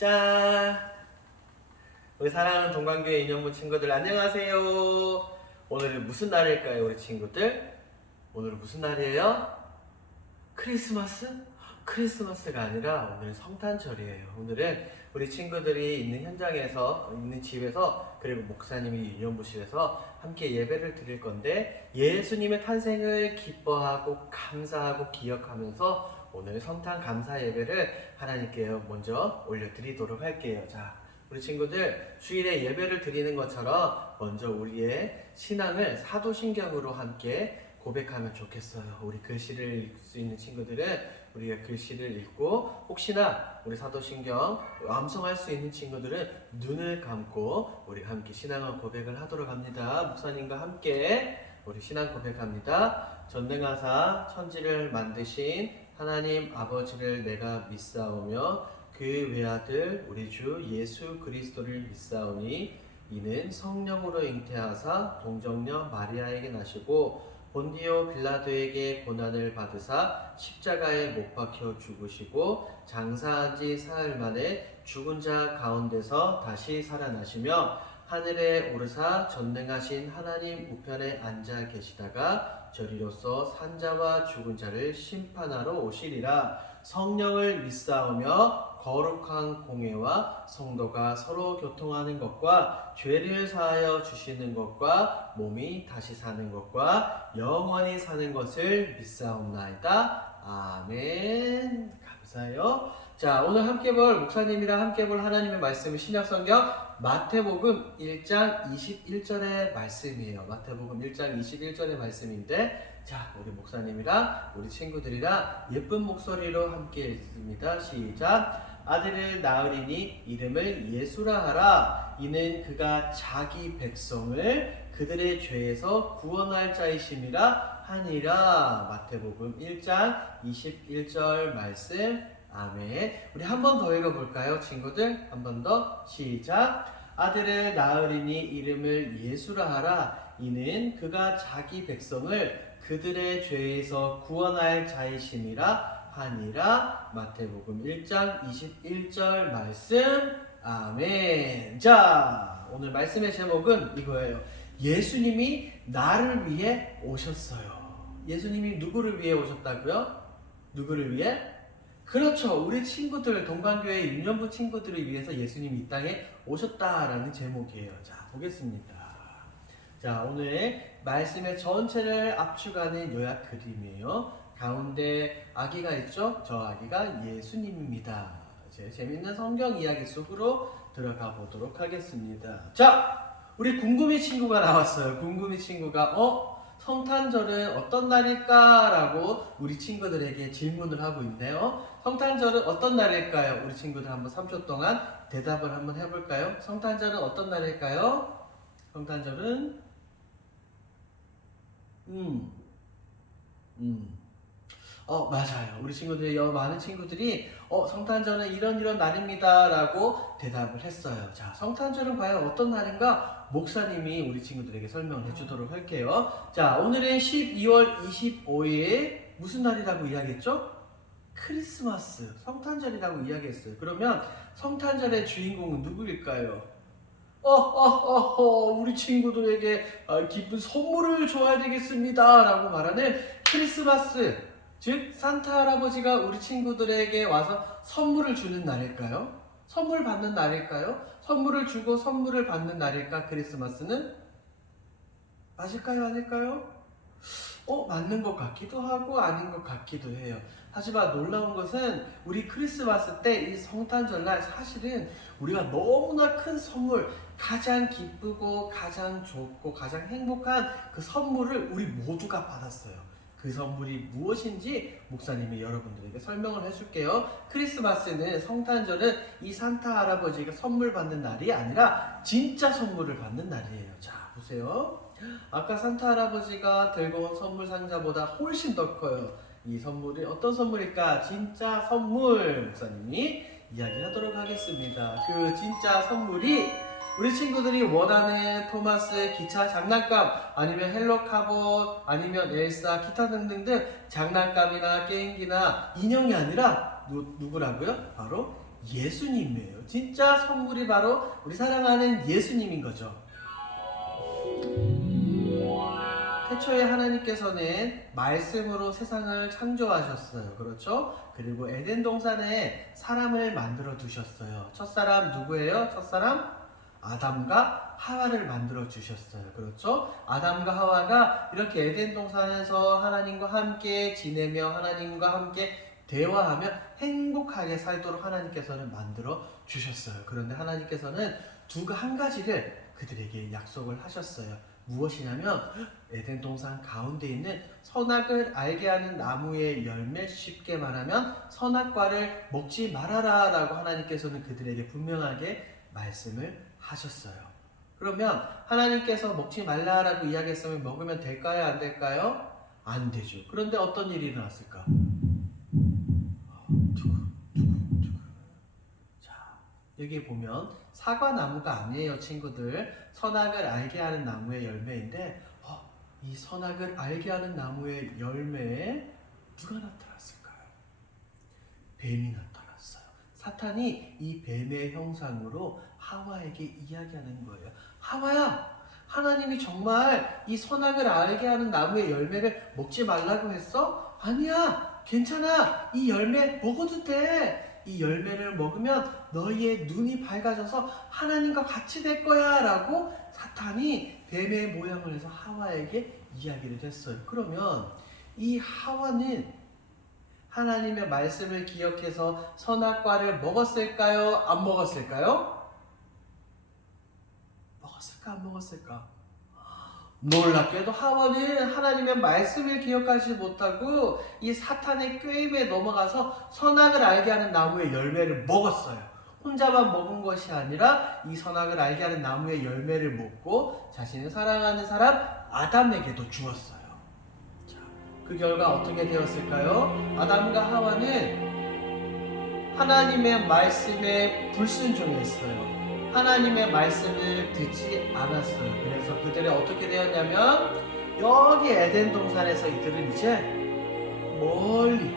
짠! 우리 사랑하는 동관교회 인연부 친구들 안녕하세요. 오늘은 무슨 날일까요, 우리 친구들? 오늘은 무슨 날이에요? 크리스마스? 크리스마스가 아니라 오늘은 성탄절이에요. 오늘은 우리 친구들이 있는 현장에서, 있는 집에서, 그리고 목사님이 인연부실에서 함께 예배를 드릴 건데, 예수님의 탄생을 기뻐하고 감사하고 기억하면서 오늘 성탄 감사 예배를 하나님께 먼저 올려드리도록 할게요. 자, 우리 친구들 주일에 예배를 드리는 것처럼 먼저 우리의 신앙을 사도신경으로 함께 고백하면 좋겠어요. 우리 글씨를 읽을 수 있는 친구들은 우리가 글씨를 읽고, 혹시나 우리 사도신경 암송할 수 있는 친구들은 눈을 감고 우리 함께 신앙을 고백을 하도록 합니다. 목사님과 함께 우리 신앙 고백합니다. 전능하사 천지를 만드신 하나님 아버지를 내가 믿사오며 그 외아들 우리 주 예수 그리스도를 믿사오니 이는 성령으로 잉태하사 동정녀 마리아에게 나시고 본디오 빌라도에게 고난을 받으사 십자가에 못 박혀 죽으시고 장사한 지 사흘 만에 죽은 자 가운데서 다시 살아나시며 하늘에 오르사 전능하신 하나님 우편에 앉아 계시다가 저리로서 산자와 죽은 자를 심판하러 오시리라. 성령을 믿사오며 거룩한 공회와 성도가 서로 교통하는 것과 죄를 사하여 주시는 것과 몸이 다시 사는 것과 영원히 사는 것을 믿사옵나이다. 아멘. 감사해요. 자, 오늘 함께 볼 목사님이랑 함께 볼 하나님의 말씀은 신약성경 마태복음 1장 21절의 말씀이에요. 마태복음 1장 21절의 말씀인데, 자, 우리 목사님이랑 우리 친구들이랑 예쁜 목소리로 함께 읽습니다. 시작. 아들을 낳으리니 이름을 예수라 하라. 이는 그가 자기 백성을 그들의 죄에서 구원할 자이심이라 하니라. 마태복음 1장 21절 말씀. 아멘. 우리 한 번 더 읽어볼까요, 친구들? 한 번 더. 시작. 아들을 낳으리니 이름을 예수라 하라. 이는 그가 자기 백성을 그들의 죄에서 구원할 자이심이라 하니라. 마태복음 1장 21절 말씀. 아멘. 자, 오늘 말씀의 제목은 이거예요. 예수님이 나를 위해 오셨어요. 예수님이 누구를 위해 오셨다고요? 누구를 위해? 그렇죠. 우리 친구들, 동관교회 인연부 친구들을 위해서 예수님이 이 땅에 오셨다라는 제목이에요. 자, 보겠습니다. 자, 오늘 말씀의 전체를 압축하는 요약 그림이에요. 가운데 아기가 있죠? 저 아기가 예수님입니다. 이제 재밌는 성경 이야기 속으로 들어가 보도록 하겠습니다. 자, 우리 궁금이 친구가 나왔어요. 궁금이 친구가 성탄절은 어떤 날일까? 라고 우리 친구들에게 질문을 하고 있네요. 성탄절은 어떤 날일까요? 우리 친구들 한번 3초 동안 대답을 한번 해볼까요? 성탄절은 어떤 날일까요? 성탄절은 맞아요. 우리 친구들이, 많은 친구들이 성탄절은 이런 날입니다 라고 대답을 했어요. 자, 성탄절은 과연 어떤 날인가? 목사님이 우리 친구들에게 설명을 해주도록 할게요. 자, 오늘은 12월 25일 무슨 날이라고 이야기했죠? 크리스마스, 성탄절이라고 이야기했어요. 그러면 성탄절의 주인공은 누구일까요? 우리 친구들에게 기쁜 선물을 줘야 되겠습니다 라고 말하는 크리스마스, 즉 산타 할아버지가 우리 친구들에게 와서 선물을 주는 날일까요? 선물 받는 날일까요? 선물을 주고 선물을 받는 날일까? 크리스마스는? 맞을까요? 아닐까요? 맞는 것 같기도 하고 아닌 것 같기도 해요. 하지만 놀라운 것은 우리 크리스마스 때 이 성탄절날 사실은 우리가 너무나 큰 선물, 가장 기쁘고 가장 좋고 가장 행복한 그 선물을 우리 모두가 받았어요. 그 선물이 무엇인지 목사님이 여러분들에게 설명을 해줄게요. 크리스마스는, 성탄절은 이 산타 할아버지가 선물 받는 날이 아니라 진짜 선물을 받는 날이에요. 자, 보세요. 아까 산타 할아버지가 들고 온 선물 상자보다 훨씬 더 커요. 이 선물이 어떤 선물일까? 진짜 선물, 목사님이 이야기하도록 하겠습니다. 그 진짜 선물이 우리 친구들이 원하는 토마스 기차 장난감, 아니면 헬로카봇, 아니면 엘사, 기타 등등등 장난감이나 게임기나 인형이 아니라 누구라고요? 바로 예수님이에요. 진짜 선물이 바로 우리 사랑하는 예수님인 거죠. 태초에 하나님께서는 말씀으로 세상을 창조하셨어요. 그렇죠? 그리고 에덴 동산에 사람을 만들어 두셨어요. 첫사람 누구예요? 첫사람? 아담과 하와를 만들어 주셨어요. 그렇죠? 아담과 하와가 이렇게 에덴 동산에서 하나님과 함께 지내며 하나님과 함께 대화하며 행복하게 살도록 하나님께서는 만들어 주셨어요. 그런데 하나님께서는 한 가지를 그들에게 약속을 하셨어요. 무엇이냐면 에덴 동산 가운데 있는 선악을 알게 하는 나무의 열매, 쉽게 말하면 선악과를 먹지 말아라 라고 하나님께서는 그들에게 분명하게 말씀을 하셨어요. 그러면 하나님께서 먹지 말라라고 이야기했으면 먹으면 될까요? 안 될까요? 안 되죠. 그런데 어떤 일이 일어났을까? 자, 여기 보면 사과나무가 아니에요, 친구들. 선악을 알게 하는 나무의 열매인데 이 선악을 알게 하는 나무의 열매에 누가 나타났을까요? 뱀이 나타났어요. 사탄이 이 뱀의 형상으로 하와에게 이야기하는 거예요. 하와야, 하나님이 정말 이 선악을 알게 하는 나무의 열매를 먹지 말라고 했어? 아니야, 괜찮아. 이 열매 먹어도 돼. 이 열매를 먹으면 너희의 눈이 밝아져서 하나님과 같이 될 거야 라고 사탄이 뱀의 모양을 해서 하와에게 이야기를 했어요. 그러면 이 하와는 하나님의 말씀을 기억해서 선악과를 먹었을까요? 안 먹었을까요? 먹었을까? 안 먹었을까? 놀랍게도 하와는 하나님의 말씀을 기억하지 못하고 이 사탄의 꾀임에 넘어가서 선악을 알게 하는 나무의 열매를 먹었어요. 혼자만 먹은 것이 아니라 이 선악을 알게 하는 나무의 열매를 먹고 자신을 사랑하는 사람 아담에게도 주었어요. 자, 그 결과 어떻게 되었을까요? 아담과 하와는 하나님의 말씀에 불순종했어요. 하나님의 말씀을 듣지 않았어요. 그래서 그들이 어떻게 되었냐면 여기 에덴 동산에서 이들은 이제 멀리,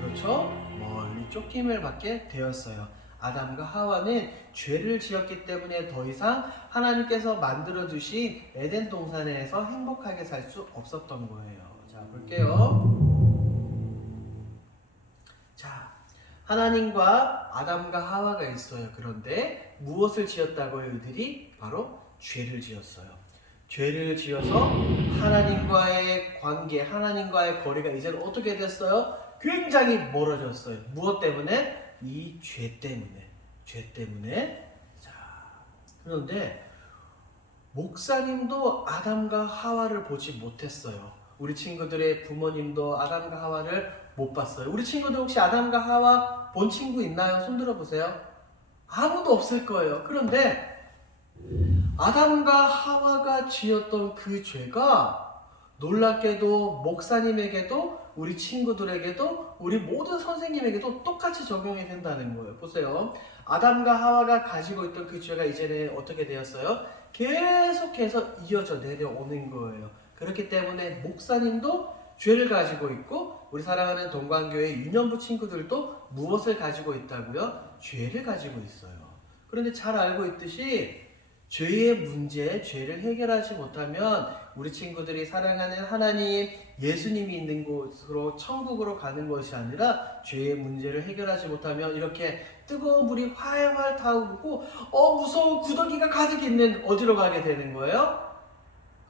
그렇죠? 멀리 쫓김을 받게 되었어요. 아담과 하와는 죄를 지었기 때문에 더 이상 하나님께서 만들어 주신 에덴 동산에서 행복하게 살 수 없었던 거예요. 자, 볼게요. 자, 하나님과 아담과 하와가 있어요. 그런데 무엇을 지었다고요? 이들이 바로 죄를 지었어요. 죄를 지어서 하나님과의 관계, 하나님과의 거리가 이제는 어떻게 됐어요? 굉장히 멀어졌어요. 무엇 때문에? 이 죄 때문에. 죄 때문에. 자, 그런데 목사님도 아담과 하와를 보지 못했어요. 우리 친구들의 부모님도 아담과 하와를 못 봤어요. 우리 친구들 혹시 아담과 하와 본 친구 있나요? 손 들어보세요. 아무도 없을 거예요. 그런데 아담과 하와가 지었던 그 죄가 놀랍게도 목사님에게도 우리 친구들에게도 우리 모든 선생님에게도 똑같이 적용이 된다는 거예요. 보세요. 아담과 하와가 가지고 있던 그 죄가 이제는 어떻게 되었어요? 계속해서 이어져 내려오는 거예요. 그렇기 때문에 목사님도 죄를 가지고 있고 우리 사랑하는 동관교회 유년부 친구들도 무엇을 가지고 있다고요? 죄를 가지고 있어요. 그런데 잘 알고 있듯이 죄의 문제, 죄를 해결하지 못하면 우리 친구들이 사랑하는 하나님, 예수님이 있는 곳으로 천국으로 가는 것이 아니라 죄의 문제를 해결하지 못하면 이렇게 뜨거운 물이 활활 타오르고 무서운 구더기가 가득 있는 어디로 가게 되는 거예요?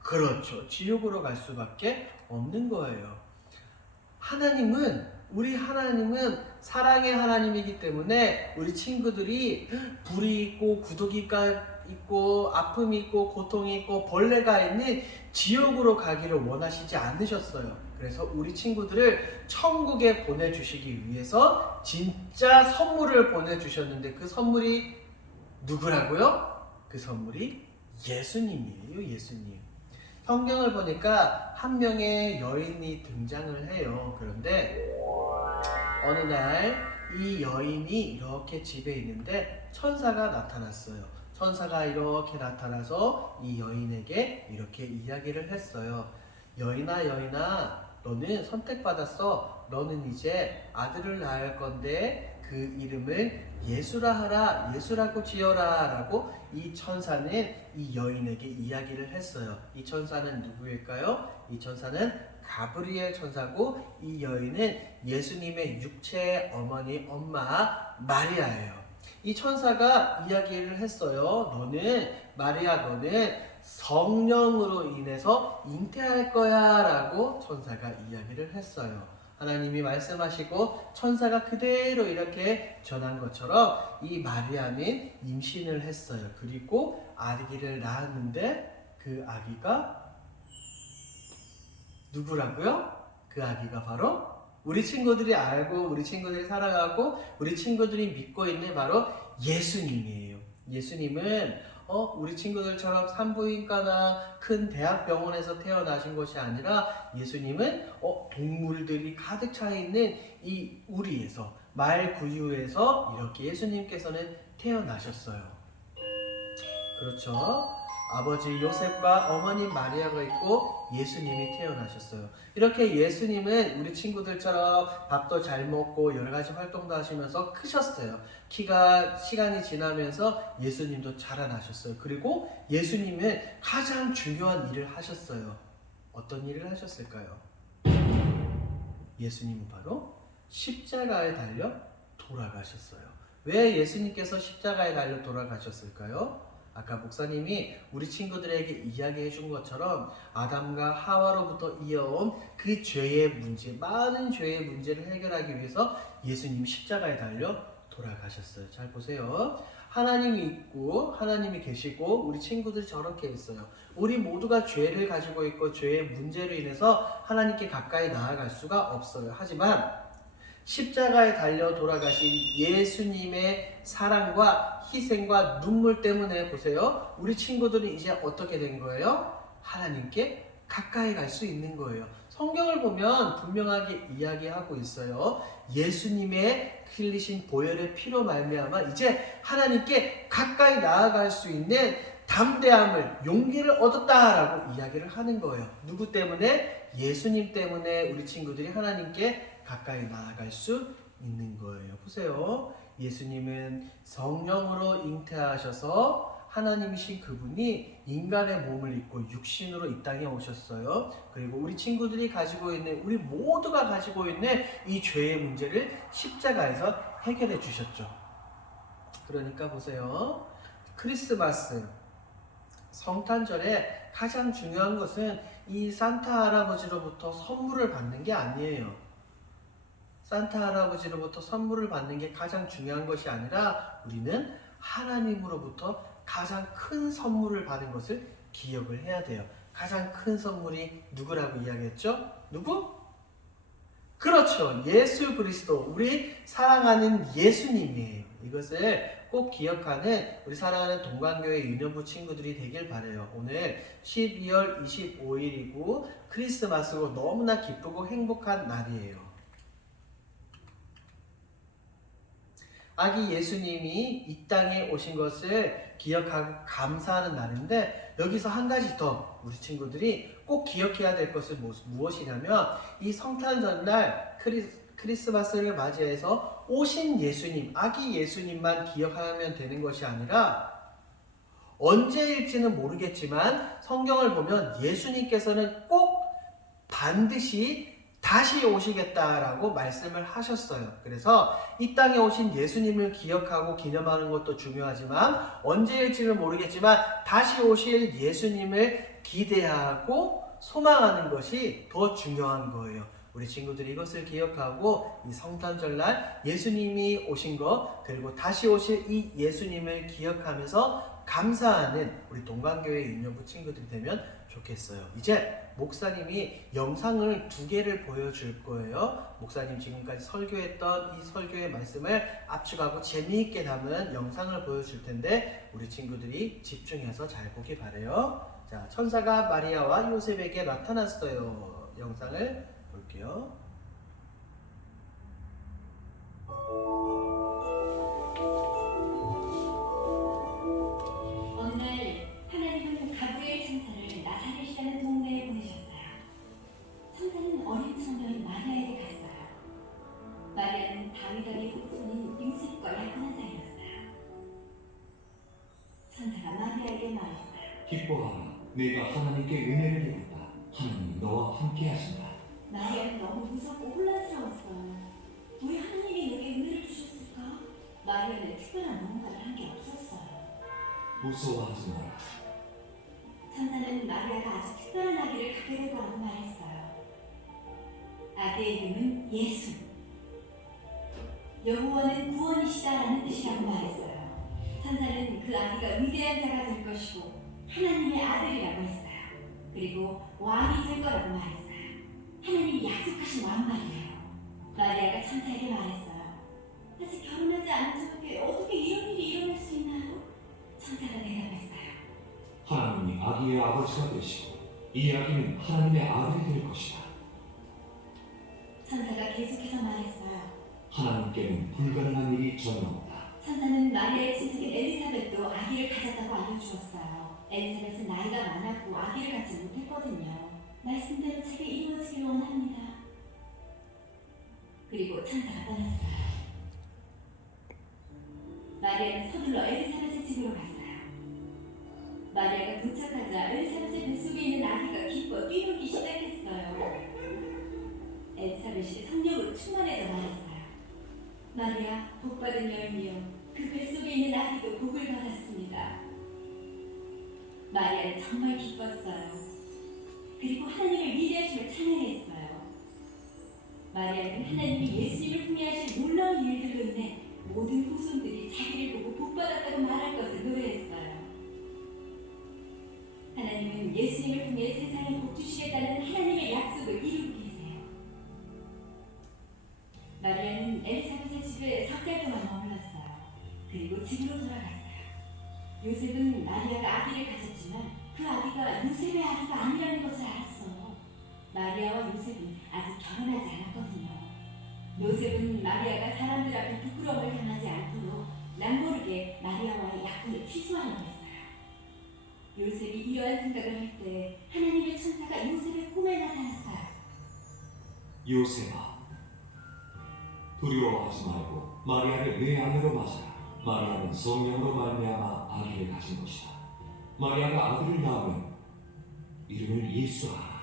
그렇죠. 지옥으로 갈 수밖에 없는 거예요. 우리 하나님은 사랑의 하나님이기 때문에 우리 친구들이 불이 있고 구더기가 있고 아픔이 있고 고통이 있고 벌레가 있는 지옥으로 가기를 원하시지 않으셨어요. 그래서 우리 친구들을 천국에 보내주시기 위해서 진짜 선물을 보내주셨는데 그 선물이 누구라고요? 그 선물이 예수님이에요. 예수님. 성경을 보니까 한 명의 여인이 등장을 해요. 그런데 어느 날 이 여인이 이렇게 집에 있는데 천사가 나타났어요. 천사가 이렇게 나타나서 이 여인에게 이렇게 이야기를 했어요. 여인아, 여인아, 너는 선택받았어. 너는 이제 아들을 낳을 건데 그 그 이름을 예수라 하라, 예수라고 지어라 라고 이 천사는 이 여인에게 이야기를 했어요. 이 천사는 누구일까요? 이 천사는 가브리엘 천사고, 이 여인은 예수님의 육체의 어머니, 엄마 마리아예요. 이 천사가 이야기를 했어요. 마리아, 너는 성령으로 인해서 잉태할 거야 라고 천사가 이야기를 했어요. 하나님이 말씀하시고 천사가 그대로 이렇게 전한 것처럼 이 마리아는 임신을 했어요. 그리고 아기를 낳았는데 그 아기가 누구라고요? 그 아기가 바로 우리 친구들이 알고, 우리 친구들이 사랑하고, 우리 친구들이 믿고 있는 바로 예수님이에요. 예수님은 우리 친구들처럼 산부인과나 큰 대학병원에서 태어나신 것이 아니라, 예수님은 동물들이 가득 차 있는 이 우리에서, 말구유에서 이렇게 예수님께서는 태어나셨어요. 그렇죠? 아버지 요셉과 어머니 마리아가 있고 예수님이 태어나셨어요. 이렇게 예수님은 우리 친구들처럼 밥도 잘 먹고 여러 가지 활동도 하시면서 크셨어요. 시간이 지나면서 예수님도 자라나셨어요. 그리고 예수님은 가장 중요한 일을 하셨어요. 어떤 일을 하셨을까요? 예수님은 바로 십자가에 달려 돌아가셨어요. 왜 예수님께서 십자가에 달려 돌아가셨을까요? 아까 목사님이 우리 친구들에게 이야기해 준 것처럼 아담과 하와로부터 이어온 그 죄의 문제, 많은 죄의 문제를 해결하기 위해서 예수님 십자가에 달려 돌아가셨어요. 잘 보세요. 하나님이 있고 하나님이 계시고 우리 친구들이 저렇게 있어요. 우리 모두가 죄를 가지고 있고 죄의 문제로 인해서 하나님께 가까이 나아갈 수가 없어요. 하지만 십자가에 달려 돌아가신 예수님의 사랑과 희생과 눈물 때문에 보세요. 우리 친구들은 이제 어떻게 된 거예요? 하나님께 가까이 갈 수 있는 거예요. 성경을 보면 분명하게 이야기하고 있어요. 예수님의 흘리신 보혈의 피로 말미암아 이제 하나님께 가까이 나아갈 수 있는 담대함을, 용기를 얻었다라고 이야기를 하는 거예요. 누구 때문에? 예수님 때문에 우리 친구들이 하나님께 가까이 나아갈 수 있는 거예요. 보세요. 예수님은 성령으로 잉태하셔서 하나님이신 그분이 인간의 몸을 입고 육신으로 이 땅에 오셨어요. 그리고 우리 친구들이 가지고 있는, 우리 모두가 가지고 있는 이 죄의 문제를 십자가에서 해결해 주셨죠. 그러니까 보세요. 크리스마스, 성탄절에 가장 중요한 것은 이 산타 할아버지로부터 선물을 받는 게 아니에요. 산타 할아버지로부터 선물을 받는 게 가장 중요한 것이 아니라 우리는 하나님으로부터 가장 큰 선물을 받은 것을 기억을 해야 돼요. 가장 큰 선물이 누구라고 이야기했죠? 누구? 그렇죠. 예수 그리스도, 우리 사랑하는 예수님이에요. 이것을 꼭 기억하는 우리 사랑하는 동관교회 유년부 친구들이 되길 바라요. 오늘 12월 25일이고 크리스마스고 너무나 기쁘고 행복한 날이에요. 아기 예수님이 이 땅에 오신 것을 기억하고 감사하는 날인데, 여기서 한 가지 더 우리 친구들이 꼭 기억해야 될 것은 무엇이냐면, 이 성탄절날 크리스마스를 맞이해서 오신 예수님, 아기 예수님만 기억하면 되는 것이 아니라, 언제일지는 모르겠지만 성경을 보면 예수님께서는 꼭 반드시 다시 오시겠다라고 말씀을 하셨어요. 그래서 이 땅에 오신 예수님을 기억하고 기념하는 것도 중요하지만, 언제일지는 모르겠지만 다시 오실 예수님을 기대하고 소망하는 것이 더 중요한 거예요. 우리 친구들이 이것을 기억하고 이 성탄절날 예수님이 오신 것, 그리고 다시 오실 이 예수님을 기억하면서 감사하는 우리 동관교회 유년부 친구들이 되면 좋겠어요. 이제 목사님이 영상을 2개를 보여줄 거예요. 목사님 지금까지 설교했던 이 설교의 말씀을 압축하고 재미있게 담은 영상을 보여줄 텐데, 우리 친구들이 집중해서 잘 보기 바래요. 자, 천사가 마리아와 요셉에게 나타났어요. 영상을 볼게요. 어느 날 하나님은 가브리엘 천사를 나사렛이라는 동네에 보내셨어요. 천사는 어린 소녀인 마리아에게 갔어요. 마리아는 다윗 아래 후손인 요셉과 약혼한 사이였어요. 천사가 마리아에게 말했어요. 기뻐하라. 내가 하나님께 은혜를 입었다. 하나님이 너와 함께 하신다. 마리아는 너무 무섭고 혼란스러웠어요. 왜 하나님이 내게 은혜를 주셨을까? 마리아는 특별한 뭔가를 한 게 없었어요. 무서워하지 마라. 천사는 마리아가 아주 특별한 아기를 갖게 될 거라고 말했어요. 아기의 이름은 예수. 여호와는 구원이시다라는 뜻이라고 말했어요. 천사는 그 아기가 위대한 자가 될 것이고 하나님의 아들이라고 했어요. 그리고 왕이 될 거라고 말했어요. 하나님이 약속하신 왕 말이에요. 마리아가 천사에게 말했어요. 아직 결혼하지 않은 저에게 어떻게 이런 일이 일어날 수 있나요? 천사가 대답했어요. 하나님이 아기의 아버지가 되시고 이 아기는 하나님의 아들이 될 것이다. 천사가 계속해서 말했어요. 하나님께는 불가능한 일이 전혀 없다. 천사는 마리아의 친척인 엘리사벳도 아기를 가졌다고 알려주었어요. 엘리사벳은 나이가 많았고 아기를 갖지 못했거든요. 말씀대로 제게 이루어지길 원합니다. 그리고 천사가 떠났어요. 마리아는 서둘러 엘리사벳의 집으로 갔어요. 마리아가 도착하자 엘리사벳의 뱃속에 있는 아기가 기뻐 뛰놀기 시작했어요. 엘리사벳이 성령으로 충만해져 말했어요. 마리아, 복받은 여인이여, 그 뱃속에 있는 아기도 복을 받았습니다. 마리아는 정말 기뻤어요. 그리고 하나님의 위대하심을 찬양했어요. 마리아는 하나님이 예수님을 통해 하신 놀라운 일들로 인해 모든 후손들이 자기를 보고 복받았다고 말할 것을 노래했어요. 하나님은 예수님을 통해 세상에 복 주시겠다는 하나님의 약속을 이루고 계세요. 마리아는 엘리사벳의 집에 석 달 동안 머물렀어요. 그리고 집으로 돌아갔어요. 요셉은 마리아가 아기를 가졌지만 그 아기가 요셉의 아기가 아니라는 것을 알았어요. 마리아와 요셉은 아직 결혼하지 않았거든요. 요셉은 마리아가 사람들 앞에 부끄러움을 당하지 않도록 남모르게 마리아와의 약혼을 취소하려고 했어요. 요셉이 이러한 생각을 할 때 하나님의 천사가 요셉의 꿈에 나타났어요. 요셉아, 두려워하지 말고 마리아를 내 아내로 맞아라. 마리아는 성령으로 말미암아 아기를 가진 것이다. 마리아가 아들을 낳으면 이름을 예수하라.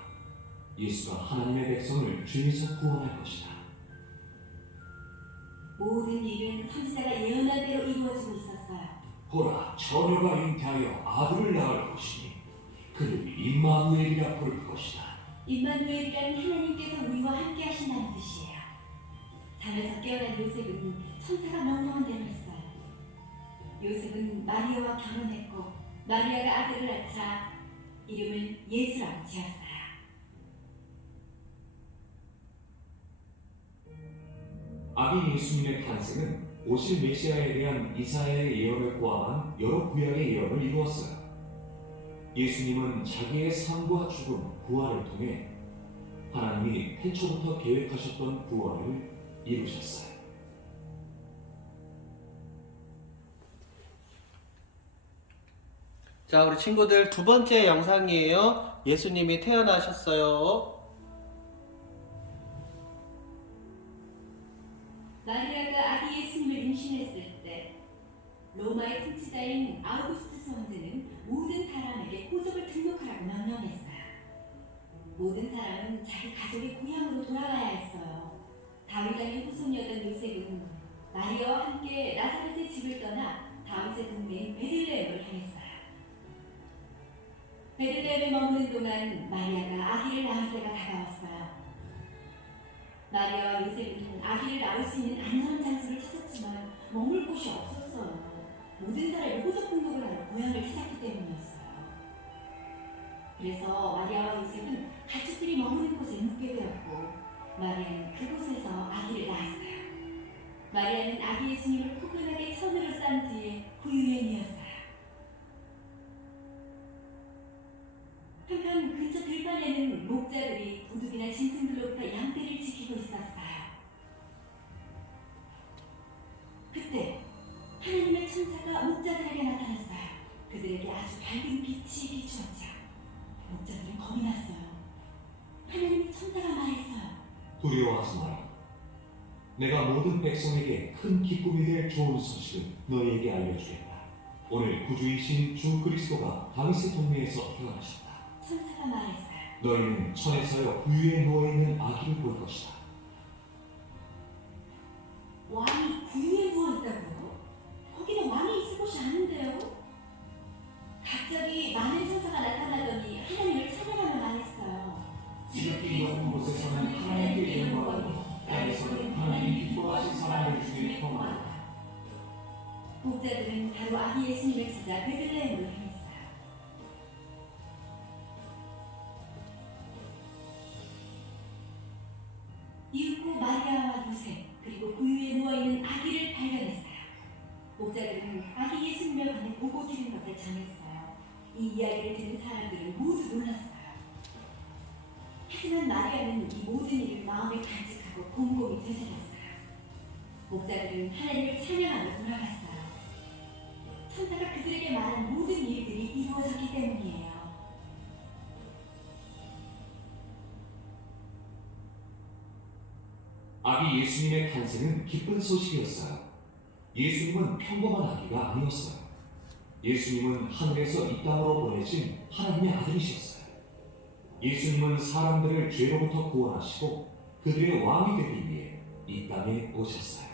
예수가 하나님의 백성을 죄에서 구원할 것이다. 모든 일은 선지자가 예언한 대로 이루어지고 있었어요. 보라, 처녀가 잉태하여 아들을 낳을 것이니 그를 임마누엘이라 부를 것이다. 임마누엘이라는 하나님께서 우리와 함께 하신다는 뜻이에요. 잠에서 깨어난 요셉은 천사가 명령한 대로 했어요. 요셉은 마리아와 결혼했고 마리아가 아들을 낳자 이름을 예수라고 지었어요. 아기 예수님의 탄생은 오실 메시아에 대한 이사야의 예언을 포함한 여러 구약의 예언을 이루었어요. 예수님은 자기의 삶과 죽음, 부활을 통해 하나님이 태초부터 계획하셨던 구원을 이루셨어요. 자, 우리 친구들 두 번째 영상이에요. 예수님이 태어나셨어요. 마리아가 아기 예수님을 임신했을 때 로마의 통치자인 아우구스투스 황제는 모든 사람에게 호적을 등록하라고 명령했어요. 모든 사람은 자기 가족의 고향으로 돌아가야 했어요. 다윗왕의 후손이었던 요셉은 마리아와 함께 나사렛의 집을 떠나 다윗의 동네인 베들레헴을 향했어요. 베들레헴에 머무는 동안 마리아가 아기를 낳을 때가 다가왔어요. 마리아와 요셉은 아기를 낳을 수 있는 안전한 장소를 찾았지만 머물 곳이 없었어요. 모든 사람이 호적 등록을 하러 고향을 찾았기 때문이었어요. 그래서 마리아와 요셉은 가축들이 머무는 곳에 묵게 되었고 마리아는 그곳에서 아기를 낳았어요. 마리아는 아기 예수님을 포근하게 천으로 싼 뒤에 구유행이었어요. 한편 근처 들판에는 목자들이 도둑이나 짐승들로부터 양떼를 지키고 있었어요. 그때 하나님의 천사가 목자들에게 나타났어요. 그들에게 아주 밝은 빛이 비추었죠. 목자들은 겁이 났어요. 하나님의 천사가 말했어요. 두려워하지 마라. 내가 모든 백성에게 큰 기쁨이 될 좋은 소식을 너희에게 알려주겠다. 오늘 구주이신 주 그리스도가 다윗의 동네에서 태어나셨다. 천사가 말했어요. 너희는 천에서여 구유에 누워있는 아기를 볼 것이다. 왕이 구유에 누워있다고요? 거기는 왕이 있을 곳이 아닌데요? 갑자기 많은 천사가 나타나더니 하나님을 찬양하며 말했어요. 지극히 높은 곳에서는 하나님께 영광하고 땅에서는 하나님이 기뻐하신 사람들 중에 평안하다. 목자들은 바로 아기 예수님을 찾아 베들레헴으로 향했어요. 이윽고 마리아와 요셉 그리고 구유에 누워있는 아기를 발견했어요. 목자들은 아기 예수님에 관해 보고 들은 것을 전했어요. 이 이야기를 들은 사람들은 모두 놀랐어요. 하지만 마리아는 이 모든 일을 마음에 간직하고 곰곰이 되새겼어요. 목자들은 하나님을 찬양하며 돌아갔어요. 천사가 그들에게 말한 모든 일들이 이루어졌기 때문이에요. 아기 예수님의 탄생은 기쁜 소식이었어요. 예수님은 평범한 아기가 아니었어요. 예수님은 하늘에서 이 땅으로 보내진 하나님의 아들이셨어요. 예수님은 사람들을 죄로부터 구원하시고 그들의 왕이 되기 위해 이 땅에 오셨어요.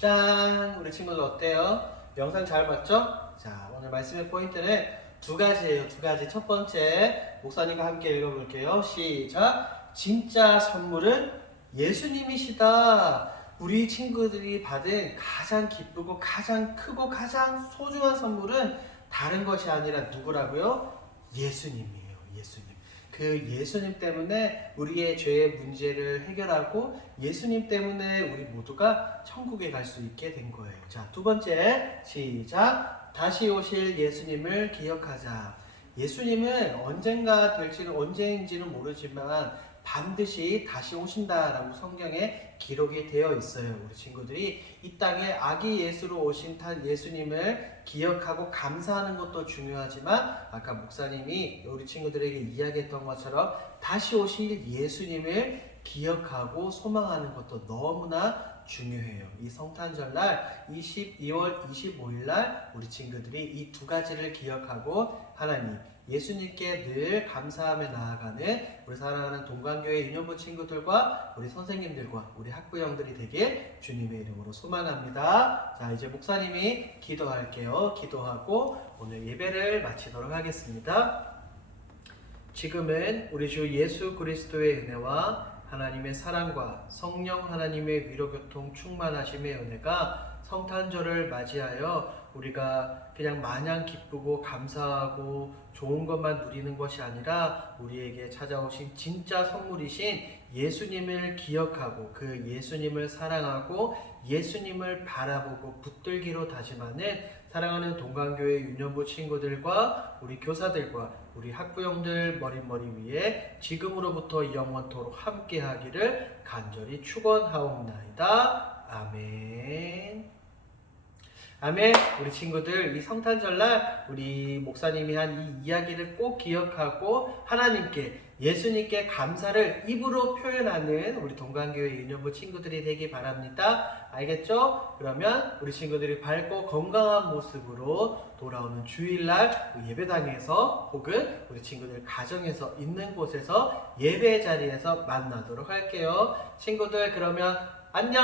짠! 우리 친구들 어때요? 영상 잘 봤죠? 자, 오늘 말씀의 포인트는 두 가지예요. 두 가지. 첫 번째, 목사님과 함께 읽어볼게요. 시작! 진짜 선물은 예수님이시다. 우리 친구들이 받은 가장 기쁘고 가장 크고 가장 소중한 선물은 다른 것이 아니라 누구라고요? 예수님이에요. 예수님. 그 예수님 때문에 우리의 죄의 문제를 해결하고 예수님 때문에 우리 모두가 천국에 갈 수 있게 된 거예요. 자, 두 번째 시작. 다시 오실 예수님을 기억하자. 예수님은 언젠가 될지는 언제인지는 모르지만 반드시 다시 오신다라고 성경에 기록이 되어 있어요. 우리 친구들이 이 땅에 아기 예수로 오신 예수님을 기억하고 감사하는 것도 중요하지만 아까 목사님이 우리 친구들에게 이야기했던 것처럼 다시 오실 예수님을 기억하고 소망하는 것도 너무나 중요해요. 이 성탄절날 2월 25일날 우리 친구들이 이 두 가지를 기억하고 하나님 예수님께 늘 감사하며 나아가는 우리 사랑하는 동관교회 유년부 친구들과 우리 선생님들과 우리 학부형들이 되길 주님의 이름으로 소망합니다. 자, 이제 목사님이 기도할게요. 기도하고 오늘 예배를 마치도록 하겠습니다. 지금은 우리 주 예수 그리스도의 은혜와 하나님의 사랑과 성령 하나님의 위로교통 충만하심의 은혜가 성탄절을 맞이하여 우리가 그냥 마냥 기쁘고 감사하고 좋은 것만 누리는 것이 아니라 우리에게 찾아오신 진짜 선물이신 예수님을 기억하고 그 예수님을 사랑하고 예수님을 바라보고 붙들기로 다짐하는 사랑하는 동관교회 유년부 친구들과 우리 교사들과 우리 학부형들 머릿머리 위에 지금으로부터 영원토록 함께하기를 간절히 축원하옵나이다. 아멘. 아멘. 우리 친구들 이 성탄절날 우리 목사님이 한 이 이야기를 꼭 기억하고 하나님께 예수님께 감사를 입으로 표현하는 우리 동관교회 유년부 친구들이 되기 바랍니다. 알겠죠? 그러면 우리 친구들이 밝고 건강한 모습으로 돌아오는 주일날 예배당에서 혹은 우리 친구들 가정에서 있는 곳에서 예배 자리에서 만나도록 할게요. 친구들 그러면 안녕.